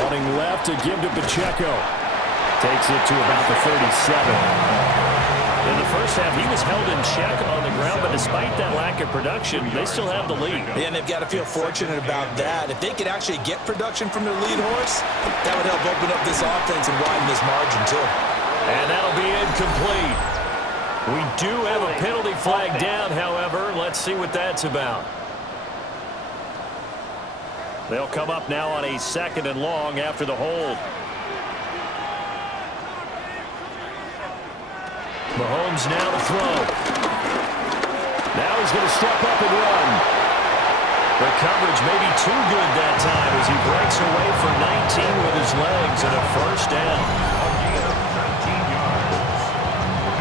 Running left to give to Pacheco. Takes it to about the 37. In the first half, he was held in check on the ground, but despite that lack of production, they still have the lead. Yeah, and they've got to feel fortunate about that. If they could actually get production from their lead horse, that would help open up this offense and widen this margin, too. And that'll be incomplete. We do have a penalty flag down, however. Let's see what that's about. They'll come up now on a 2nd and long after the hold. Mahomes now to throw. Now he's going to step up and run. The coverage may be too good that time as he breaks away for 19 with his legs and a first down. A gain of 19 yards.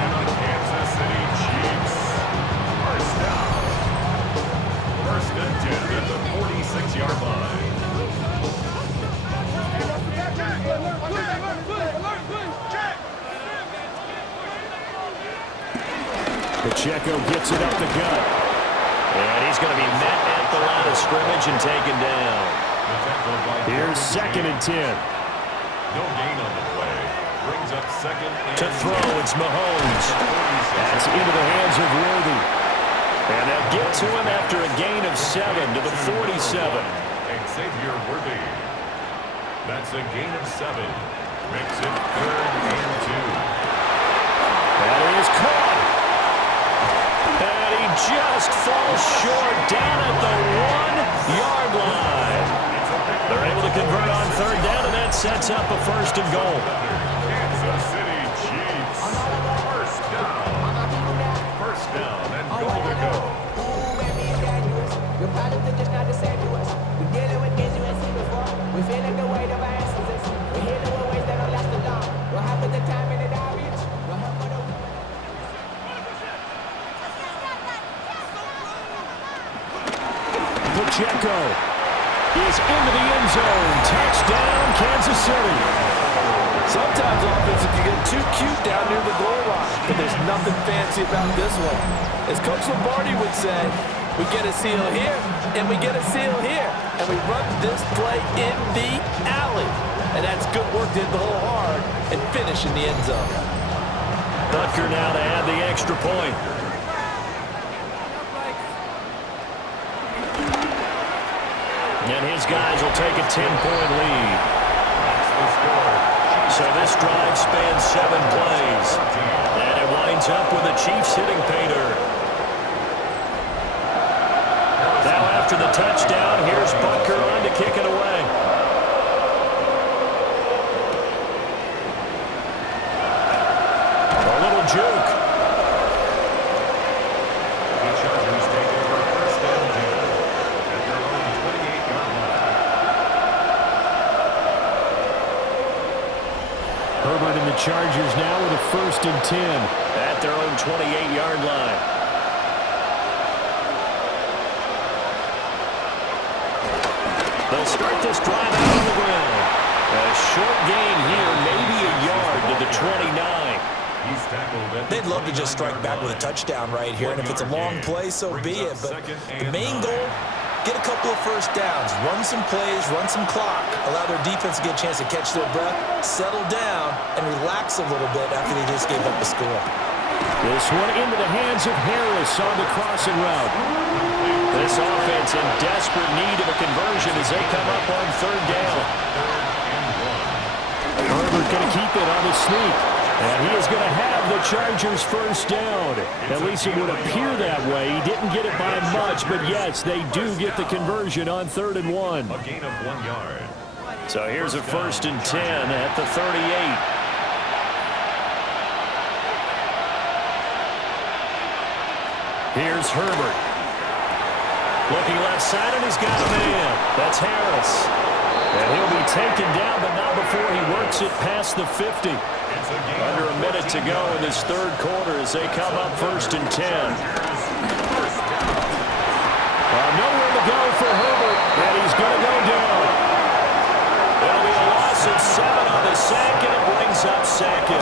And the Kansas City Chiefs. First down. 1st and 10 at the 46-yard line. Pacheco gets it up the gut. And he's going to be met at the line of scrimmage and taken down. Here's 2nd and 10. No gain on the play. Brings up 2nd and To throw, it's Mahomes. That's into the hands of Worthy. And they'll get to him after a gain of 7 to the 47. And Xavier Worthy. That's a gain of 7. Makes it 3rd and 2. That is caught. And he just falls short down at the 1-yard line. They're able to convert on 3rd down, and that sets up a 1st and goal. Kansas City Chiefs. First down and goal to go. Pacheco is into the end zone. Touchdown, Kansas City. Sometimes offenses can get too cute down near the goal line, but there's nothing fancy about this one. As Coach Lombardi would say, we get a seal here, and we get a seal here, and we run this play in the alley. And that's good work to hit the hole hard and finish in the end zone. Butker now to add the extra point. And his guys will take a 10-point lead. That's the score. So this drive spans 7 plays. And it winds up with the Chiefs hitting pay dirt. Now after the touchdown, here's Butker on to kick it away. A little juke. The Chargers take over 1st and 10 at their own 28-yard line. Herbert and the Chargers now with a 1st and 10 at their own 28-yard line. They'll start this drive out on the ground. A short gain here, maybe a yard to the 29. He's tackled at They'd love to just strike back with a touchdown right here, and if it's a long play, so be it. But the main goal, get a couple of first downs, run some plays, run some clock, allow their defense to get a chance to catch their breath, settle down, and relax a little bit after they just gave up a score. This one into the hands of Harris on the crossing route. This offense in desperate need of a conversion as they come up on 3rd down. Herbert going to keep it on the sneak. And he is going to have the Chargers first down. At least it would appear that way. He didn't get it by much, but yes, they do get the conversion on 3rd and 1. a gain of 1 yard. So here's a 1st and 10 at the 38. Here's Herbert. Looking left side, and he's got a man. That's Harris. And he'll be taken down, but not before he works it past the 50. Under a minute to go in this 3rd quarter as they come up 1st and 10. Nowhere to go for Herbert, and he's going to go down. It'll be a loss of 7 on the sack, and it brings up Sackett.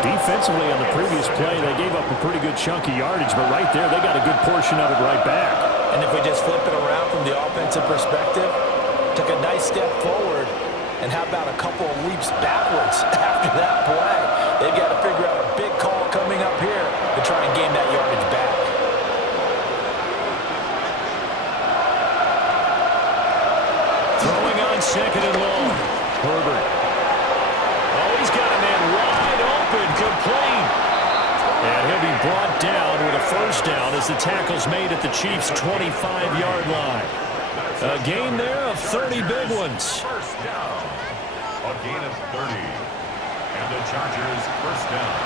Defensively on the previous play, they gave up a pretty good chunk of yardage, but right there, they got a good portion of it right back. And if we just flip it around from the offensive perspective, took a nice nice step forward. And how about a couple of leaps backwards after that play? They've got to figure out a big call coming up here to try and gain that yardage back. Throwing on second and long. Herbert. Oh, he's got a man wide open, complete. And he'll be brought down with a first down as the tackle's made at the Chiefs' 25-yard line. A gain there of 30 big ones. First down. A gain of 30. And the Chargers first down.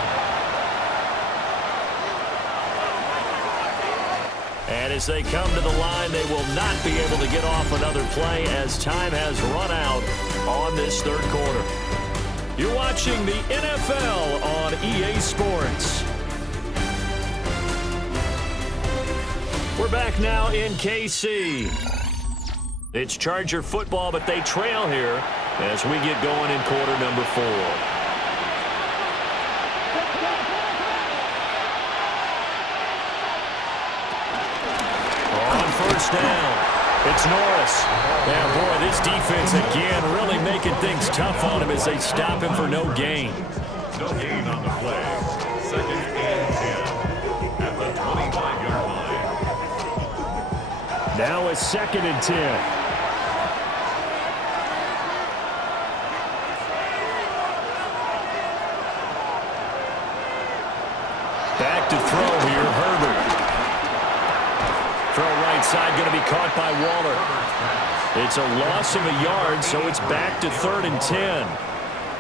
And as they come to the line, they will not be able to get off another play as time has run out on this third quarter. You're watching the NFL on EA Sports. We're back now in KC. It's Charger football, but they trail here as we get going in quarter number 4. On first down, it's Norris. And boy, this defense again really making things tough on him as they stop him for no gain. No gain on the play. Second and 10 at the 25-yard line. Now a second and 10. Back to throw here, Herbert. Throw right side going to be caught by Waller. It's a loss of a yard, so it's back to 3rd and 10.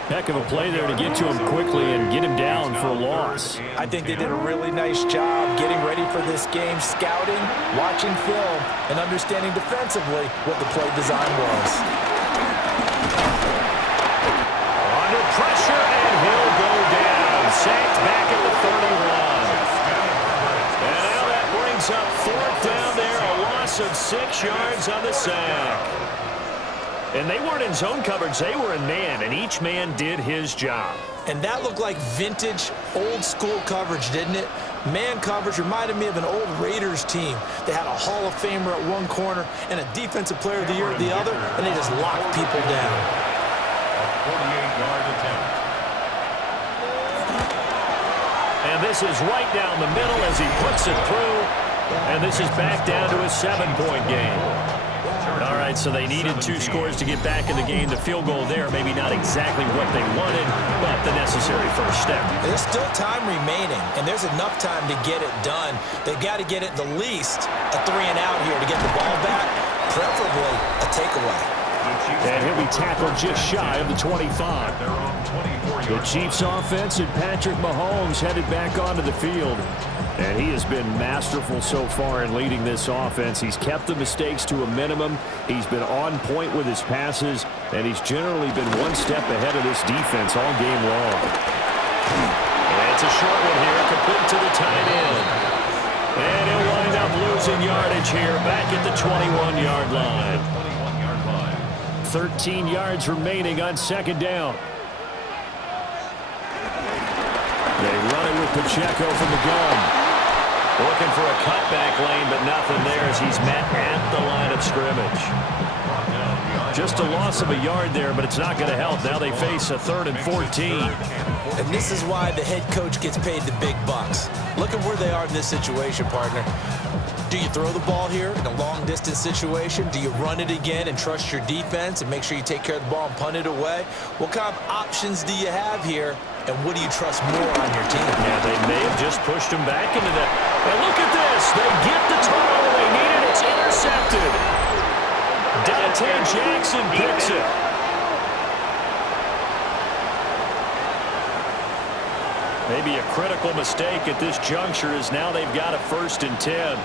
Heck of a play there to get to him quickly and get him down for a loss. I think they did a really nice job getting ready for this game, scouting, watching film, and understanding defensively what the play design was. Under pressure, and he'll go down. Sacked back at the 31. And now that brings up 4th down there, a loss of 6 yards on the sack. And they weren't in zone coverage, they were in man, and each man did his job. And that looked like vintage, old-school coverage, didn't it? Man coverage reminded me of an old Raiders team. They had a Hall of Famer at one corner and a Defensive Player of the Year at the other, and they just locked people down. A 48-yard attempt. And this is right down the middle as he puts it through. And this is back down to a 7-point game. All right, so they needed 2 scores to get back in the game. The field goal there, maybe not exactly what they wanted, but the necessary first step. There's still time remaining, and there's enough time to get it done. They've got to get it the least a 3-and-out here to get the ball back, preferably a takeaway. And he'll be tackled just shy of the 25. The Chiefs offense and Patrick Mahomes headed back onto the field. And he has been masterful so far in leading this offense. He's kept the mistakes to a minimum. He's been on point with his passes. And he's generally been one step ahead of this defense all game long. And it's a short one here, complete to the tight end. And he'll wind up losing yardage here back at the 21-yard line. 13 yards remaining on second down. They run it with Pacheco from the gun. Looking for a cutback lane, but nothing there as he's met at the line of scrimmage. Just a loss of a yard there, but it's not going to help. Now they face a 3rd and 14. And this is why the head coach gets paid the big bucks. Look at where they are in this situation, partner. Do you throw the ball here in a long-distance situation? Do you run it again and trust your defense and make sure you take care of the ball and punt it away? What kind of options do you have here, and what do you trust more on your team? Yeah, they may have just pushed him back into that. And look at this. They get the turnover they needed. It's intercepted. Dante Jackson picks it. Maybe a critical mistake at this juncture is now they've got a 1st and 10.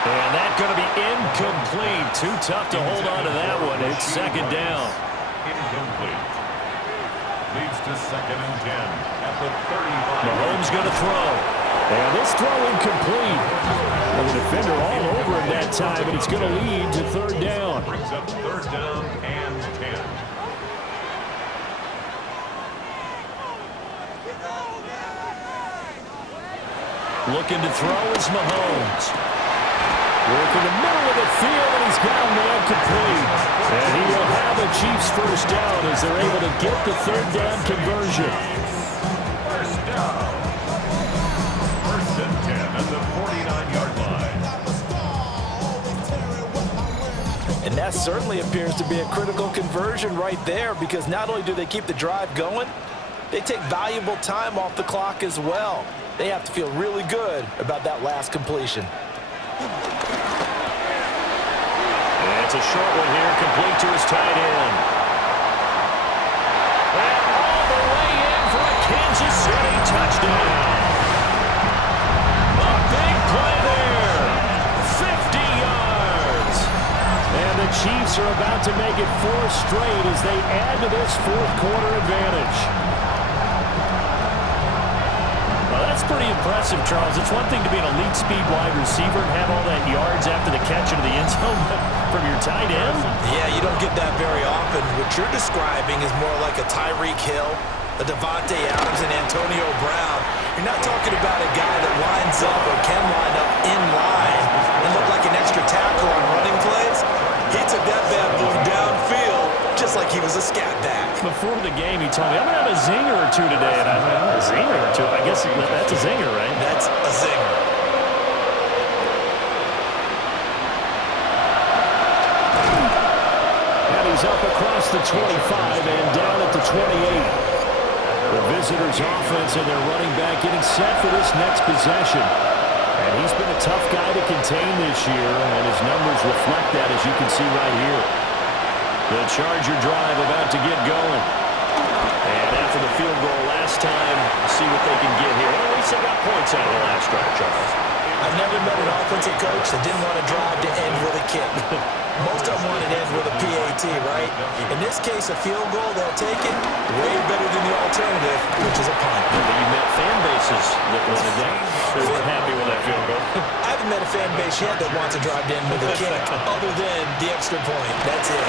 And that's going to be incomplete. Too tough to hold on to that one. It's second down. Incomplete. Leads to 2nd and 10 at the 35. Mahomes going to throw. And this throw incomplete. And the defender all over him that time, but it's going to lead to 3rd down. Brings up 3rd down and 10. Looking to throw is Mahomes. Working the middle of the field, and he's got a man complete. And he will have a Chiefs first down as they're able to get the third down conversion. First down. First and 10 at the 49-yard line. And that certainly appears to be a critical conversion right there, because not only do they keep the drive going, they take valuable time off the clock as well. They have to feel really good about that last completion. It's a short one here, complete to his tight end. And all the way in for a Kansas City touchdown. A big play there. 50 yards. And the Chiefs are about to make it 4 straight as they add to this fourth quarter advantage. Well, that's pretty impressive, Charles. It's one thing to be an elite speed wide receiver and have all that yards after the catch into the end zone, but from your tight end? Yeah, you don't get that very often. What you're describing is more like a Tyreek Hill, a Devontae Adams, and Antonio Brown. You're not talking about a guy that lines up or can line up in line and look like an extra tackle on running plays. He took that bad boy downfield just like he was a scat back. Before the game, he told me, I'm going to have a zinger or two today. And I thought, a zinger or two? I guess that's a zinger, right? That's a zinger. And he's up across the 25 and down at the 28. The visitors' offense and their running back getting set for this next possession. And he's been a tough guy to contain this year, and his numbers reflect that, as you can see right here. The Charger drive about to get going. And after the field goal last time, see what they can get here. Well, at least they got points out of the last drive, Charles. I've never met an offensive coach that didn't want to drive to end with a kick. Most of them want to end with a PAT, right? In this case, a field goal, they'll take it way better than the alternative, which is a punt. But you met fan bases that wanted that. They weren't happy with that field goal. I haven't met a fan base yet that wants to drive to end with a kick, other than the extra point. That's it.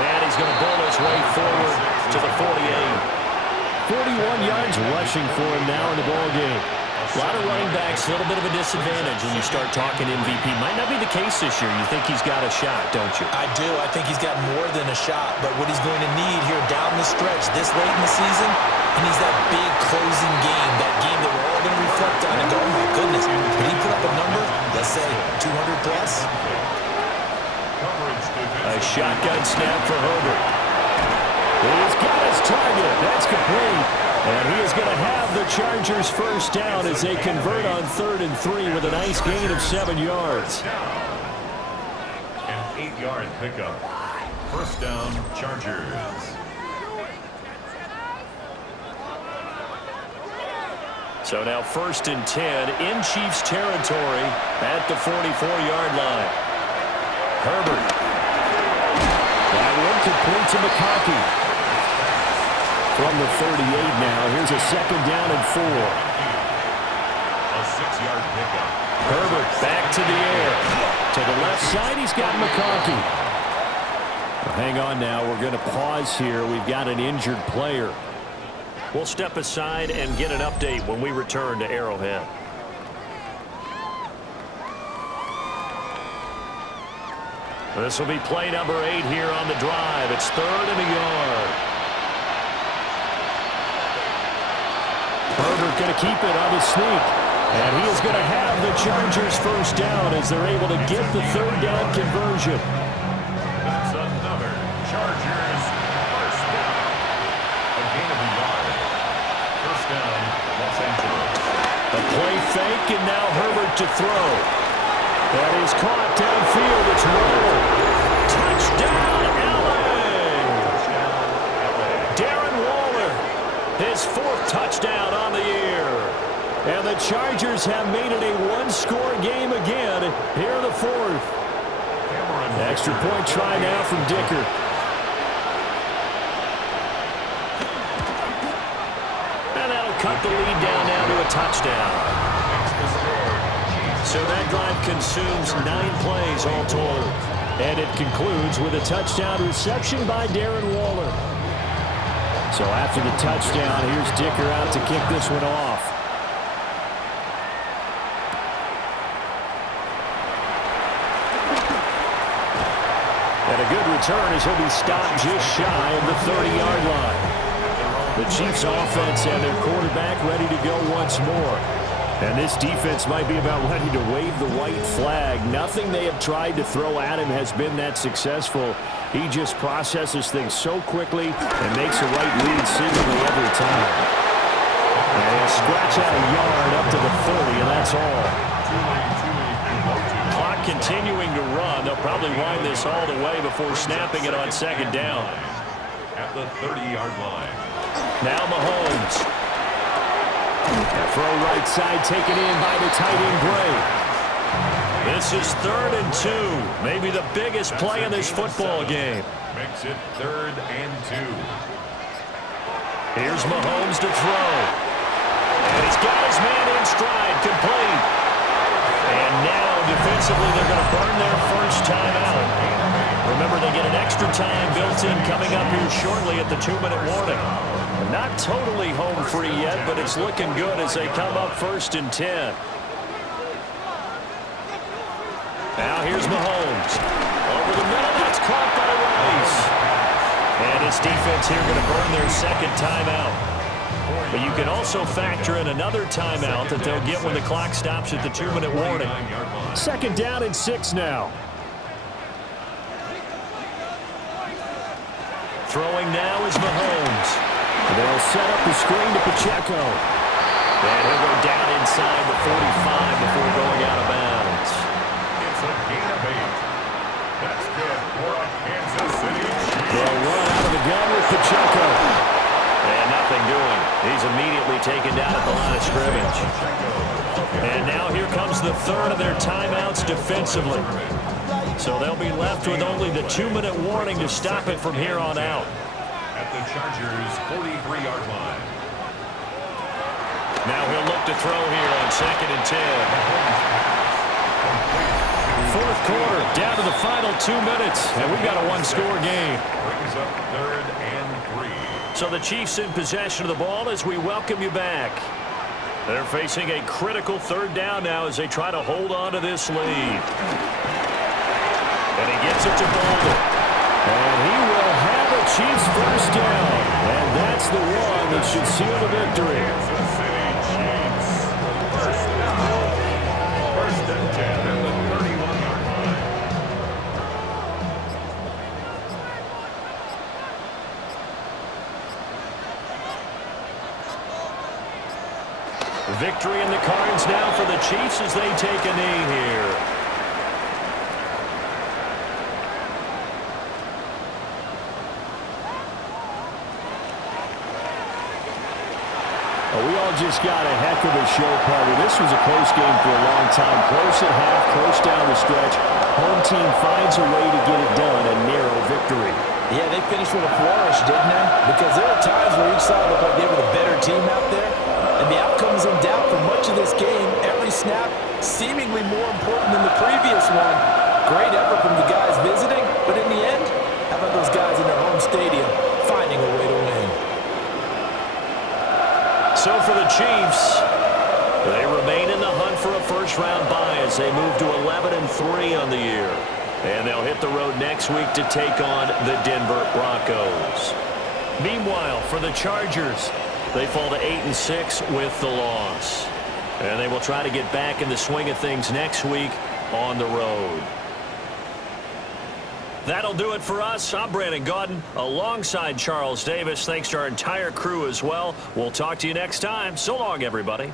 And he's going to bowl his way forward to the 48. 41 yards rushing for him now in the ball game. A lot of running backs, a little bit of a disadvantage when you start talking MVP. Might not be the case this year. You think he's got a shot, don't you? I do. I think he's got more than a shot. But what he's going to need here down the stretch this late in the season, he needs that big closing game, that game that we're all going to reflect on and go, oh my goodness, did he put up a number, let's say 200 plus? A shotgun snap for Herbert. He's got his target. That's complete. And he is going to have the Chargers first down as they convert on 3rd and 3 with a nice gain of 7 yards. An 8-yard pickup. First down, Chargers. So now 1st and 10 in Chiefs territory at the 44-yard line. Herbert. That one complete to McConkey. From the 38 now, here's a 2nd down and 4. A 6-yard pickup. Herbert back to the air. To the left side, he's got McConkey. Hang on now, we're going to pause here. We've got an injured player. We'll step aside and get an update when we return to Arrowhead. This will be play number 8 here on the drive. It's 3rd and a yard. Herbert going to keep it on his sneak. And he is going to have the Chargers first down as they're able to get the 3rd down conversion. That's another Chargers first down. A gain of a yard. First down, Los Angeles. A play fake, and now Herbert to throw. That is caught downfield. It's rolled. Touchdown, LA! Darren Waller, his 4th touchdown on the year. And the Chargers have made it a 1-score game again here in the 4th. Extra point try now from Dicker. And that'll cut the lead down now to a touchdown. So that drive consumes 9 plays all total. And it concludes with a touchdown reception by Darren Waller. So after the touchdown, here's Dicker out to kick this one off. And a good return as he'll be stopped just shy of the 30-yard line. The Chiefs offense and their quarterback ready to go once more. And this defense might be about ready to wave the white flag. Nothing they have tried to throw at him has been that successful. He just processes things so quickly and makes the right read seemingly every time. And he'll scratch out a yard up to the 30, and that's all. Clock continuing to run. They'll probably wind this all the way before snapping it on second down. At the 30-yard line. Now Mahomes. Throw right side taken in by the tight end Gray. This is 3rd and 2. Maybe the biggest play in this football game. Makes it 3rd and 2. Here's Mahomes to throw. And he's got his man in stride, complete. And now defensively they're going to burn their first timeout. Remember, they get an extra time built in coming up here shortly at the 2-minute warning. Not totally home free yet, but it's looking good as they come up 1st and 10. Now here's Mahomes. Over the middle, that's caught by Rice. And his defense here going to burn their second timeout. But you can also factor in another timeout that they'll get when the clock stops at the 2-minute warning. 2nd down and 6 now. Throwing now is Mahomes. They'll set up the screen to Pacheco. And he'll go down inside the 45 before going out of bounds. It's a gain of 8. That's good for a Kansas City Chiefs. They'll run out of the gun with Pacheco. And nothing doing. He's immediately taken down at the line of scrimmage. And now here comes the 3rd of their timeouts defensively. So they'll be left with only the 2-minute warning to stop it from here on out. At the Chargers' 43-yard line. Now he'll look to throw here on 2nd and 10. 4th quarter, down to the final 2 minutes, and we've got a one-score game. Brings up 3rd and 3. So the Chiefs in possession of the ball as we welcome you back. They're facing a critical 3rd down now as they try to hold on to this lead. And he gets it to Bolden. And he will have a Chiefs first down. And that's the one that should seal the victory. Kansas City Chiefs. First down. 1st and 10 at the 31-yard line. Victory in the cards now for the Chiefs as they take a knee here. We all just got a heck of a show, partner. This was a close game for a long time. Close at half, close down the stretch. Home team finds a way to get it done, a narrow victory. Yeah, they finished with a flourish, didn't they? Because there were times where each side looked like they were the better team out there. And the outcome was in doubt for much of this game. Every snap seemingly more important than the previous one. Great effort from the guys visiting, but in the end, how about those guys in their home stadium finding a way to win? So for the Chiefs, they remain in the hunt for a first-round bye as they move to 11-3 on the year. And they'll hit the road next week to take on the Denver Broncos. Meanwhile, for the Chargers, they fall to 8-6 with the loss. And they will try to get back in the swing of things next week on the road. That'll do it for us. I'm Brandon Gaudin alongside Charles Davis. Thanks to our entire crew as well. We'll talk to you next time. So long, everybody.